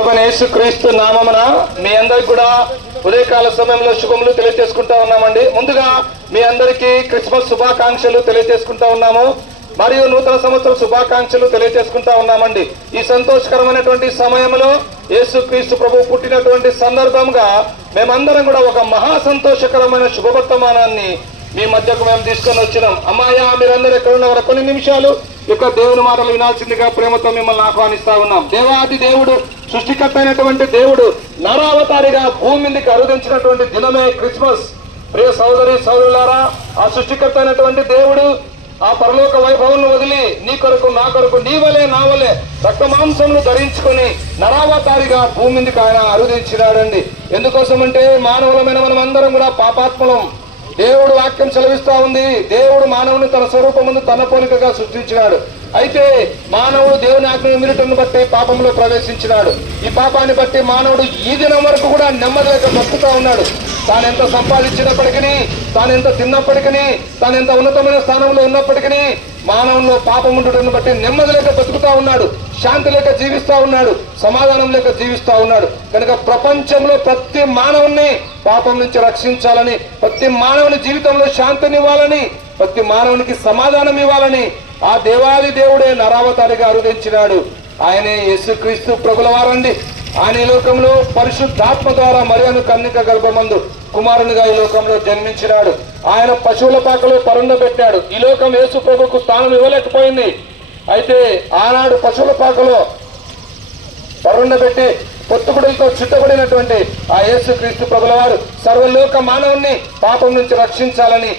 ప్రభువైన యేసుక్రీస్తు నామమున మీ అందరికి కూడా ఉదయకాల సమయంలో శుభములు తెలియజేసుకుంటా ఉన్నామండి. ముందుగా మీ అందరికీ క్రిస్మస్ శుభాకాంక్షలు తెలియజేసుకుంటా ఉన్నాము. మరియు నూతన సంవత్సర శుభాకాంక్షలు తెలియజేసుకుంటా ఉన్నామండి. ఈ సంతోషకరమైనటువంటి సమయంలో యేసుక్రీస్తు ప్రభు పుట్టినటువంటి సందర్భంగా మేమందరం కూడా ఒక మహా సంతోషకరమైన శుభవర్తమానాన్ని మీ మధ్యకు మేము తీసుకొని వచ్చినాం. అమ్మాయ మీరందరూ ఎక్కడ ఉన్నవారు కొన్ని నిమిషాలు ఇక దేవుని మాటలు వినాల్సిందిగా ప్రేమతో మిమ్మల్ని ఆహ్వానిస్తా ఉన్నాం. దేవాది దేవుడు, సృష్టికర్త అయినటువంటి దేవుడు నరావతారిగా భూమి మీదకి అరుదించినటువంటి దినమే క్రిస్మస్. ప్రియ సోదరి సోదరులారా, ఆ సృష్టికర్త అయినటువంటి దేవుడు ఆ పరలోక వైభవం వదిలి నీ కొరకు నా కొరకు నీ వలే నా వలే రక్తమాంసములు ధరించుకొని నరావతారిగా భూమి మీదకి ఆయన అరుదించినాడండి. ఎందుకోసం అంటే మానవులమైన మనం అందరం కూడా పాపాత్మలం. దేవుడు వాక్యం సెలవిస్తా ఉంది, దేవుడు మానవుని తన స్వరూపమును తన పోలికగా సృష్టించినాడు. అయితే మానవుడు దేవుని ఆజ్ఞ మీరటను బట్టి పాపంలో ప్రవేశించినాడు. ఈ పాపాన్ని బట్టి మానవుడు ఈ దినం వరకు కూడా నెమ్మది లేక బతుకుతా ఉన్నాడు. తానెంత సంపాదించినప్పటికీ, తానెంత తిన్నప్పటికీ, తానెంత ఉన్నతమైన స్థానంలో ఉన్నప్పటికీ మానవుల్లో పాపం ఉండటం బట్టి నెమ్మది లేక బతుకుతా ఉన్నాడు, శాంతి లేక జీవిస్తా ఉన్నాడు, సమాధానం లేక జీవిస్తా ఉన్నాడు. కనుక ప్రపంచంలో ప్రతి మానవుని పాపం నుంచి రక్షించాలని, ప్రతి మానవుని జీవితంలో శాంతినివ్వాలని, ప్రతి మానవునికి సమాధానం ఇవ్వాలని ఆ దేవాది దేవుడే నరావతారిగా అరుదించినాడు. ఆయనే యేసుక్రీస్తు ప్రభుల వారండి. ఆయన ఈ లోకంలో పరిశుద్ధాత్మ ద్వారా మరియను కన్యక గర్భమందు కుమారునిగా ఈ లోకంలో జన్మించినాడు. ఆయన పశువుల పాకలో పరుండబెట్టాడు. ఈ లోకం యేసు ప్రభుకు స్థానం ఇవ్వలేకపోయింది. అయితే ఆనాడు పశువుల పాకలో పరుండబెట్టి పొత్తుకుడులతో చుట్టబడినటువంటి ఆ యేసుక్రీస్తు ప్రభుల వారు సర్వలోక మానవుణ్ణి పాపం నుంచి రక్షించాలని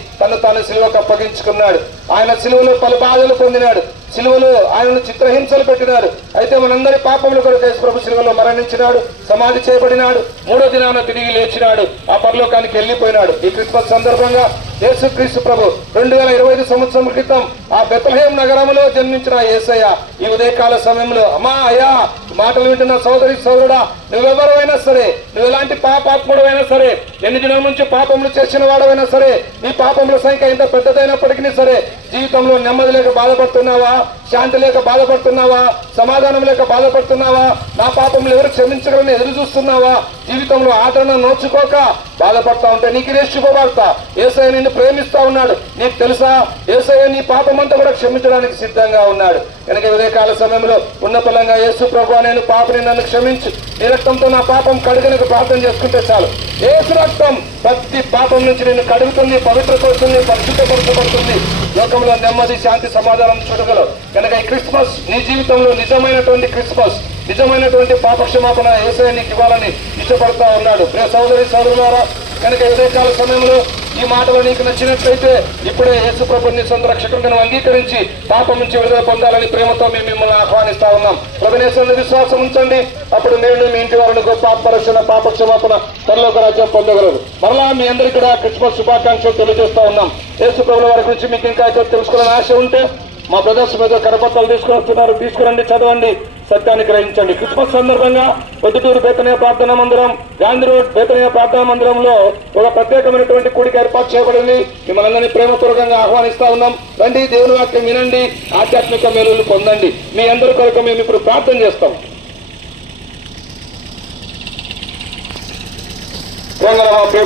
తాను సిలువకు అప్పగించుకున్నాడు. ఆయన సిలువలో పలు బాధలు పొందినాడు. సిలువలో ఆయనను చిత్రహింసలు పెట్టినాడు. అయితే మనందరి పాపముల కొరకు యేసు ప్రభు సిలువలో మరణించినాడు, సమాధి చేయబడినాడు, 3వ దినాన తిరిగి లేచినాడు, ఆ పరలోకానికి వెళ్ళిపోయినాడు. ఈ క్రిస్మస్ సందర్భంగా యేసుక్రీస్తు ప్రభు 2025 సంవత్సరం క్రితం ఆ బెత్లెహేం నగరంలో జన్మించిన యేసయ్య ఈ ఉదయకాల సమయంలో అమ్మా అయ్యా మాటలు వింటున్న సోదరి సోదరుడా, నువ్వెవరైనా సరే, నువ్వు ఎలాంటి పాపాత్ముడైనా సరే, ఎన్ని దినాల నుంచి పాపములు చేసిన వాడవైనా సరే, నీ పాపముల సంఖ్య ఎంత పెద్దదైనప్పటికీ సరే, జీవితంలో నెమ్మది లేక బాధపడుతున్నావా, శాంతి లేక బాధపడుతున్నావా, సమాధానం లేక బాధపడుతున్నావా, నా పాపములు ఎవరు క్షమించగలని ఎదురు చూస్తున్నావా, జీవితంలో ఆదరణ నోచుకోక బాధపడతా ఉంటే నీకు ఇదే శుభవార్త. యేసయ్య నిన్ను ప్రేమిస్తా ఉన్నాడు. నీకు తెలుసా, యేసయ్య నీ పాపమంతా కూడా క్షమించడానికి సిద్ధంగా ఉన్నాడు. కనుక ఉదయకాల సమయంలో ఉన్న పిల్లంగా యేసు ప్రభువా, నేను పాపని నన్ను క్షమించు, నీ రక్తంతో నా పాపం కడుగునకు ప్రార్థన చేసుకుంటే చాలు. యేసు రక్తం ప్రతి పాపం నుంచి నిన్ను కడుగుతుంది, పవిత్రపడుతుంది, పరిశుద్ధపరచబడుతుంది. లోకంలో నెమ్మది, శాంతి, సమాధానం చూడగలవు. కనుక ఈ క్రిస్మస్ నీ జీవితంలో నిజమైనటువంటి క్రిస్మస్, నిజమైనటువంటి పాప క్షమాపణ యేసయ్య నీకు ఇవ్వాలని ఇష్టపడతా ఉన్నాడు. ప్రియ సోదరి సోదరులారా, కనుక ఉదయకాల సమయంలో ఈ మాటలు నీకు నచ్చినట్లయితే ఇప్పుడే యేసు ప్రభుని సొంత రక్షకుడిని అంగీకరించి పాపం నుంచి విడుదల పొందాలని ప్రేమతో మేము మిమ్మల్ని ఆహ్వానిస్తా ఉన్నాం. ప్రభునేశ్వరుని విశ్వాసం ఉంచండి, అప్పుడు నేను మీ ఇంటి వారిని గొప్ప ఆత్మరక్షణ, పాప క్షమాపణ, పరలోక రాజ్యం పొందగలరు. మరలా మీ అందరికీ కూడా క్రిస్మస్ శుభాకాంక్షలు తెలియజేస్తా ఉన్నాం. యేసు ప్రభుల వారి గురించి మీకు ఇంకా తెలుసుకోవాలని ఆశ ఉంటే మా బ్రదర్స్ మీద కరపత్రాలు తీసుకువస్తున్నారు, తీసుకురండి, చదవండి, సత్యాన్ని గ్రహించండి. క్రిస్మస్ సందర్భంగా పొద్దుటూరు బేతనీయ ప్రార్థనా మందిరం, గాంధీ రోడ్ బేతనీయ ప్రార్థనా మందిరంలో ఒక ప్రత్యేకమైనటువంటి కూడిక ఏర్పాటు చేయబడింది. మిమ్మల్ని అందరినీ ప్రేమపూర్వకంగా ఆహ్వానిస్తా ఉన్నాం. రండి, దేవుని వాక్యం వినండి, ఆధ్యాత్మిక మేలులు పొందండి. మీ అందరి కొరకు మేము ఇప్పుడు ప్రార్థన చేస్తాం.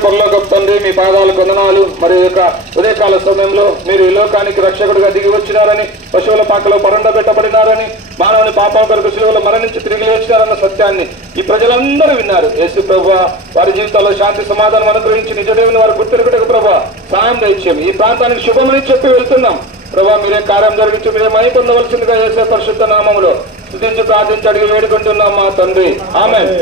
పరలోక తండ్రి, మీ పాదాలు వందనాలు. మరి యొక్క ఉదయకాల సమయంలో మీరు ఈ లోకానికి రక్షకుడిగా దిగి వచ్చినారని, పశువుల పాకలో పరుండబెట్టబడినారని, మానవుని పాపాల కొరకు సిలువలో మరణించి తిరిగి లేచినారన్న సత్యాన్ని ఈ ప్రజలందరూ విన్నారు. యేసు ప్రభువా, వారి జీవితాల్లో శాంతి సమాధానం అనుగ్రహించి నిజదేవుని వారు గుర్తెరుగుటకు ప్రభువా సాయం దయచేయం. ఈ ప్రాంతానికి శుభమని చెప్పి వెళ్తున్నాం ప్రభువా. మీరే కార్యం జరిగించి మీరే మహిమ పొందవలసిందిగా యేసు పరిశుద్ధ నామములో స్తుతించి ప్రార్థించి అడిగి వేడుకుంటున్నాం మా తండ్రి. ఆమేన్.